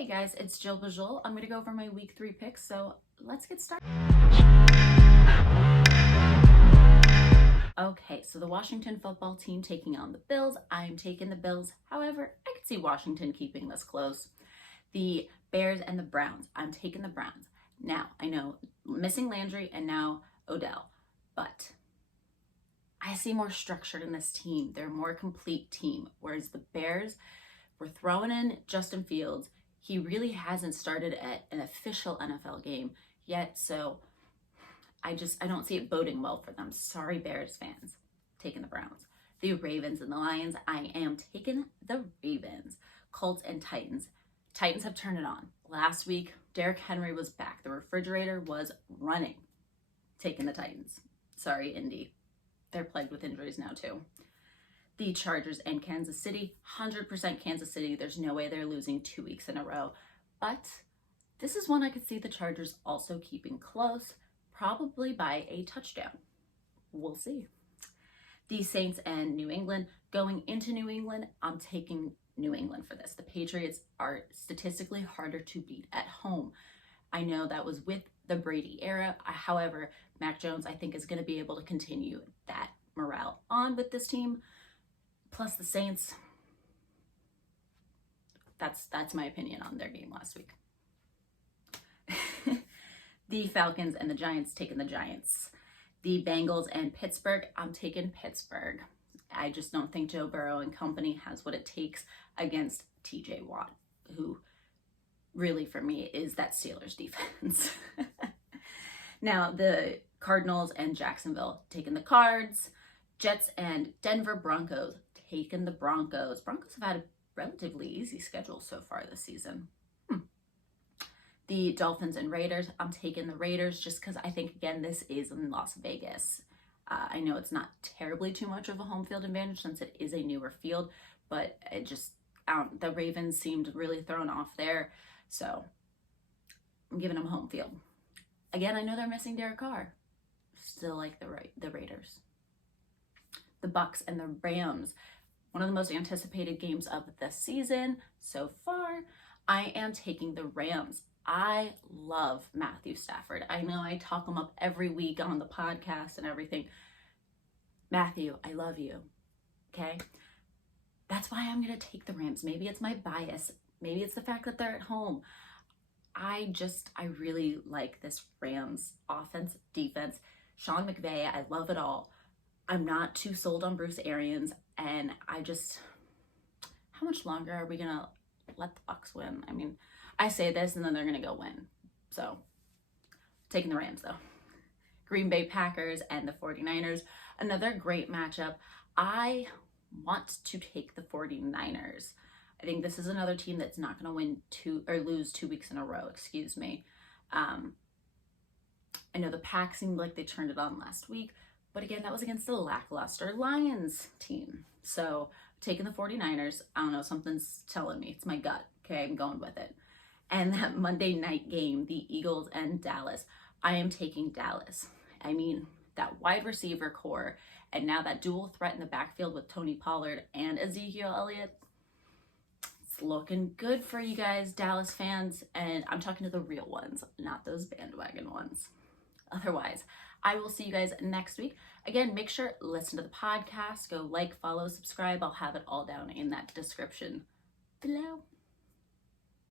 Hey guys, it's Jill Bijolle. I'm going to go over my week 3 picks, so let's get started. Okay, so the Washington football team taking on the Bills. I'm taking the Bills. However, I could see Washington keeping this close. The Bears and the Browns. I'm taking the Browns. Now, I know missing Landry and now Odell, but I see more structure in this team. They're a more complete team, whereas the Bears, we're throwing in Justin Fields. He really hasn't started at an official NFL game yet, so I don't see it boding well for them. Sorry, Bears fans. Taking the Browns. The Ravens and the Lions. I am taking the Ravens. Colts and Titans. Titans have turned it on. Last week, Derrick Henry was back. The refrigerator was running. Taking the Titans. Sorry, Indy. They're plagued with injuries now, too. The Chargers and Kansas City. 100% Kansas City. There's no way they're losing 2 weeks in a row. But this is one I could see the Chargers also keeping close, probably by a touchdown. We'll see. The Saints and New England. Going into New England, I'm taking New England for this. The Patriots are statistically harder to beat at home. I know that was with the Brady era. However, Mac Jones, I think, is going to be able to continue that morale on with this team. Plus the Saints, that's my opinion on their game last week. The Falcons and the Giants, taking the Giants. The Bengals and Pittsburgh, I'm taking Pittsburgh. I just don't think Joe Burrow and company has what it takes against TJ Watt, who really for me is that Steelers defense. Now the Cardinals and Jacksonville, taking the Cards. Jets and Denver Broncos, taking the Broncos. Broncos have had a relatively easy schedule so far this season. The Dolphins and Raiders, I'm taking the Raiders just because I think, again, this is in Las Vegas. I know it's not terribly too much of a home field advantage since it is a newer field, but it just, the Ravens seemed really thrown off there. So I'm giving them home field. Again, I know they're missing Derek Carr. Still like the Raiders. The Bucks and the Rams, one of the most anticipated games of the season so far. I am taking the Rams. I love Matthew Stafford. I know I talk him up every week on the podcast and everything. Matthew, I love you. Okay? That's why I'm going to take the Rams. Maybe it's my bias. Maybe it's the fact that they're at home. I really like this Rams offense, defense. Sean McVay, I love it all. I'm not too sold on Bruce Arians, and how much longer are we going to let the Bucks win? I mean, I say this and then they're going to go win. So, taking the Rams though. Green Bay Packers and the 49ers, another great matchup. I want to take the 49ers. I think this is another team that's not going to lose 2 weeks in a row, excuse me. I know the Pack seemed like they turned it on last week, but again, that was against the lackluster Lions team. So, taking the 49ers, I don't know, something's telling me. It's my gut. Okay, I'm going with it. And that Monday night game, the Eagles and Dallas, I am taking Dallas. I mean, that wide receiver core, and now that dual threat in the backfield with Tony Pollard and Ezekiel Elliott, it's looking good for you guys, Dallas fans. And I'm talking to the real ones, not those bandwagon ones. Otherwise, I will see you guys next week. Again, make sure listen to the podcast, go like, follow, subscribe. I'll have it all down in that description below.